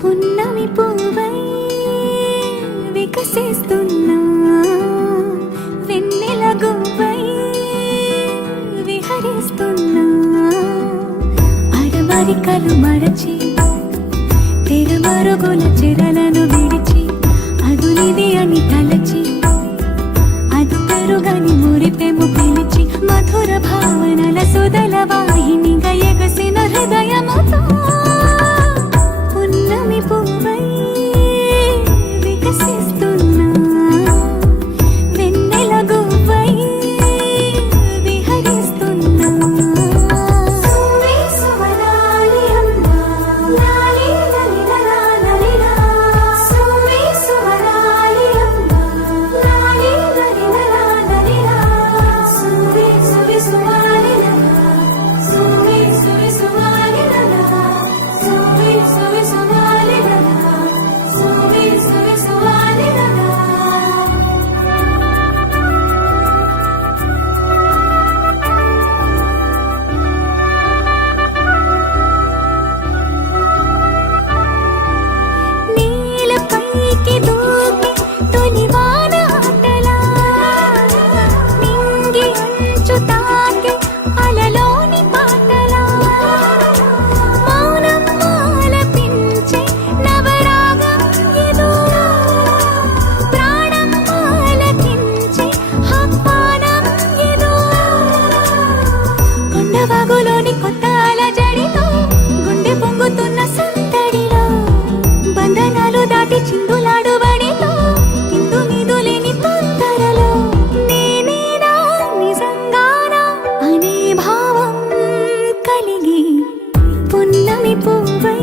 పున్నమి పువ్వై వికసిస్తున్నా వెన్నెల గువ్వై విహరిస్తున్నా అరమరికలు మరచి తెరమరుగుల చెరలను విడిచి అదునిది అని తలచి అదు పెరుగని మురిపెము పిలిచి మధుర భావనల సుదల వాహినిగా ఎగసిన హృదయముతో పున్నమి పువ్వై వికసిస్తున్నా వెన్నెల గువ్వై విహరిస్తున్నా వాగులోని కొత్త అలజడిలో గుండె పొంగుతున్న సందడిలో బంధనాలు దాటి చిందులాడు బడిలో ఇందు మీదు లేని తొందరలో నేనేనా నిజంగానా అనే భావం కలిగి పున్నమి పువ్వై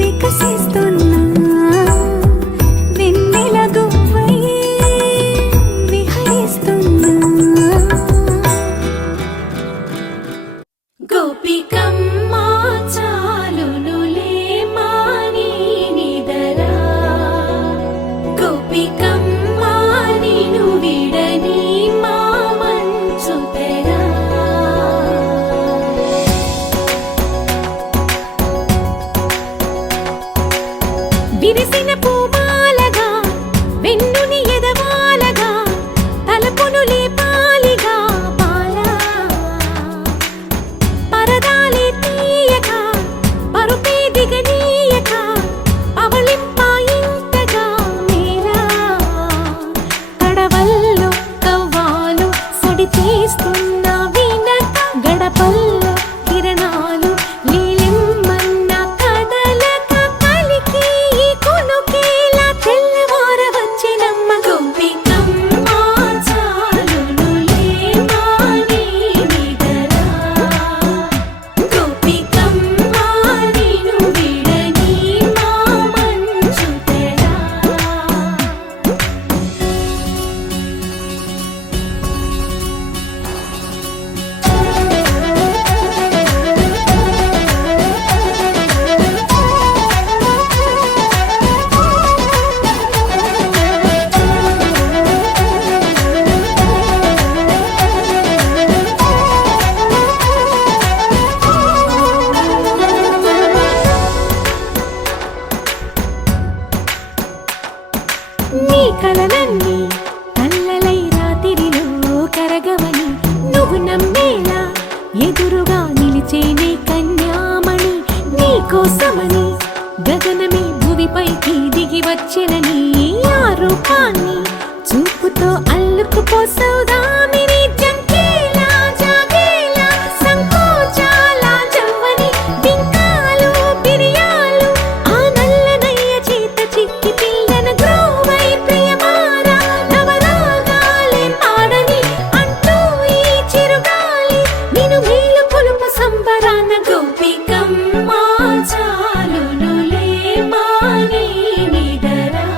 వికసిస్తున్నా వెన్నెల గువ్వై విహరిస్తున్నా గోపికమ్మా చాలునులే మాని నిదరా గోపికమ్మా నిను విడని మా మంచు తెరా విరిసిన పూమాలగా వెన్నుని ఎదవాలగా తలపును లేపాలిగా పరదాలే తీయక పరుపే దిగనీయక అవలింపాయింతగా మేలా కడవల్లో కవ్వాలు సడి తీస్తున్న వినక గడపల్లో కిరణాలు లీలిమ్మన్న కదలక కలికి కొనుకేలా తెల్లవార వచ్చినమ్మ గోపికమ్మా చాలునులే మాని నిదరా గోపికమ్మా నిను విడని మా మంచు తెరా నీ కలలన్నీ కల్లలై రాత్రిలో కరగవని నువ్వు నమ్మేలా ఎదురుగా నిలిచేనే కన్యామణి నీ కోసమని గగనమే భువిపైకి దిగి వచ్చినని ఆ రూపాన్ని చూపుతో అల్లుకుపోసౌదామిని జంకేలా జాగేలా సంకోచాల జవ్వని బింకాలు బిరియాలు ఆ నల్లనయ్య చేత చిక్కి పిల్లన గ్రోవై ప్రియమారా నవరాగాలే పాడని అంటూ ఈ చిరుగాలి నిను మేలు కొలుపు సంబరాన గోపికమ్మా చాలునులే మాని నిదరా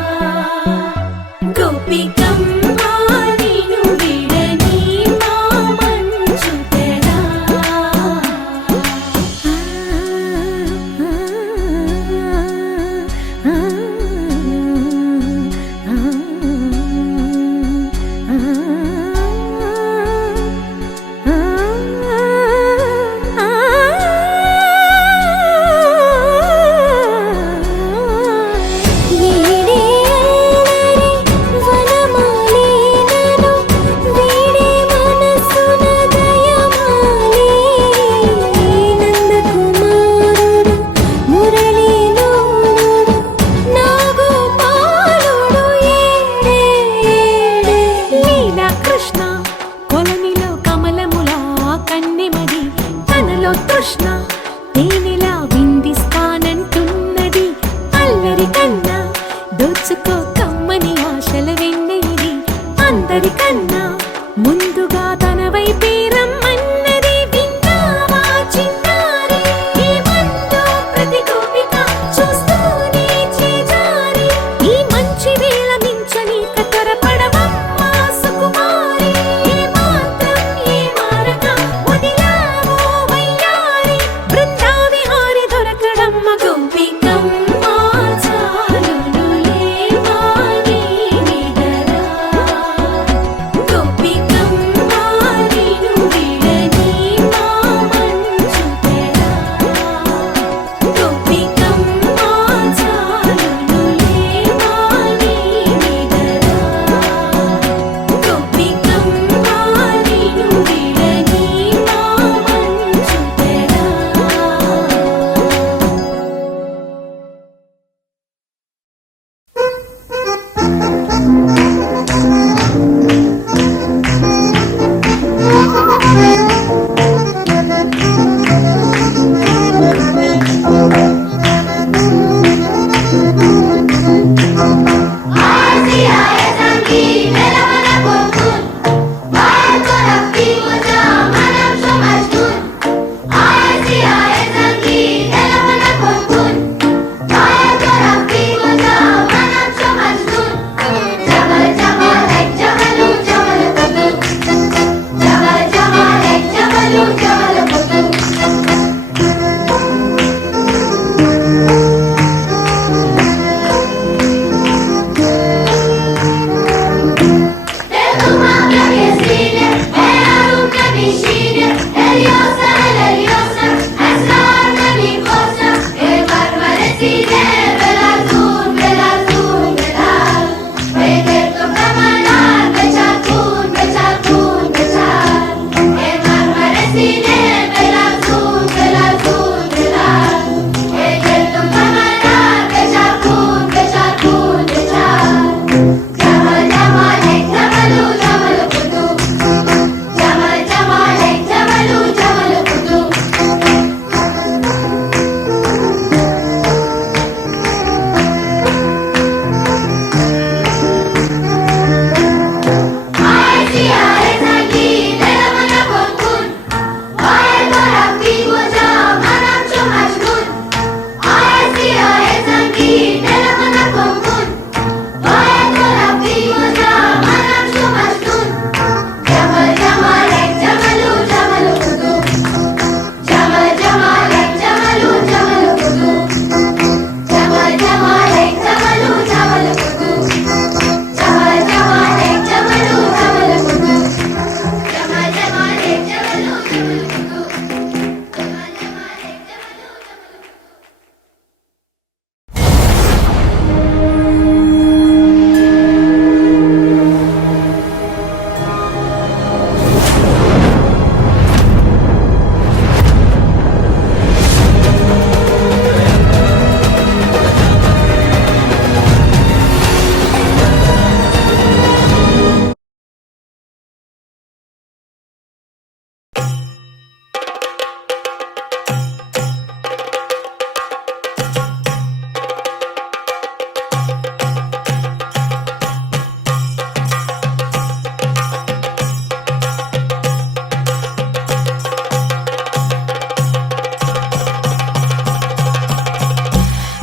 అందరికన్నా ముందుగా తన వైపే రమ్మన్నది విన్నావా చిన్నారి ఏమందో ప్రతి గోపిక చూస్తూనే చేజారి ఈ మంచి వేళ మించని కతరపడవమ్మా సుకుమారి ఏ మాత్రం ఏ మారక వదిలావో వయ్యారి బృందావిహారి దొరకడమ్మ గోపికమ్మ చాలునులే మాని నిదరా గోపికమ్మ నిను విడని మా మంచు తెరా గోపికమ్మ చాలునులే మాని నిదరా గోపికమ్మ నిను విడని మా మంచు తెరా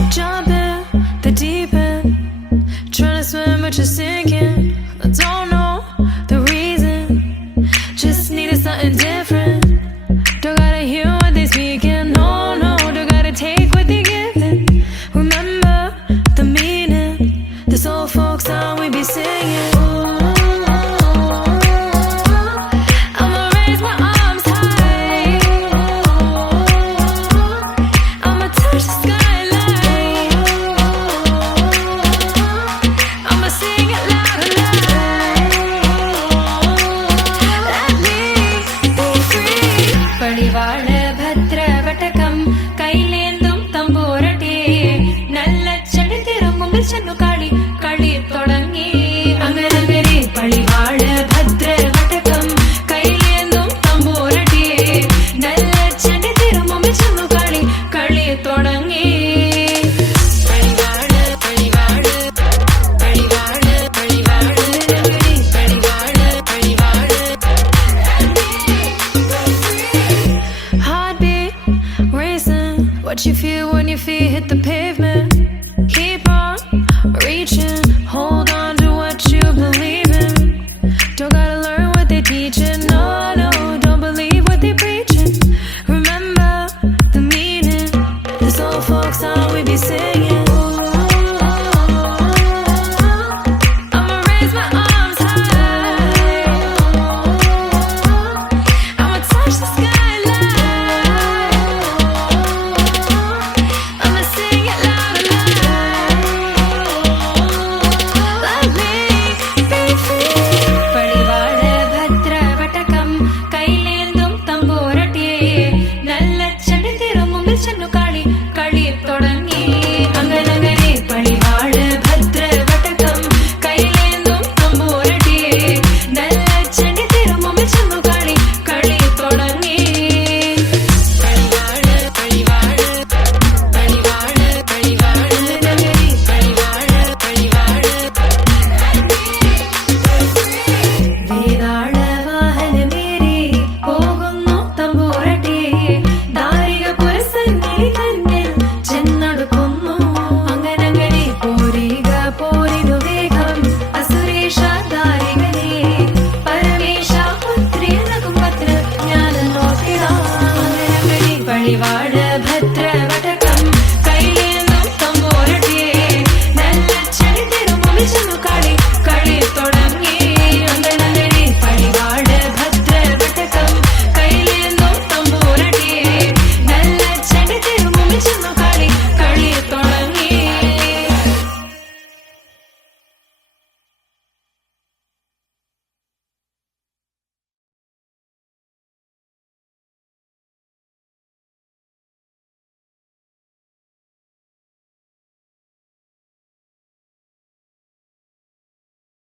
Jump in the deep end, trying to swim but you're sinking.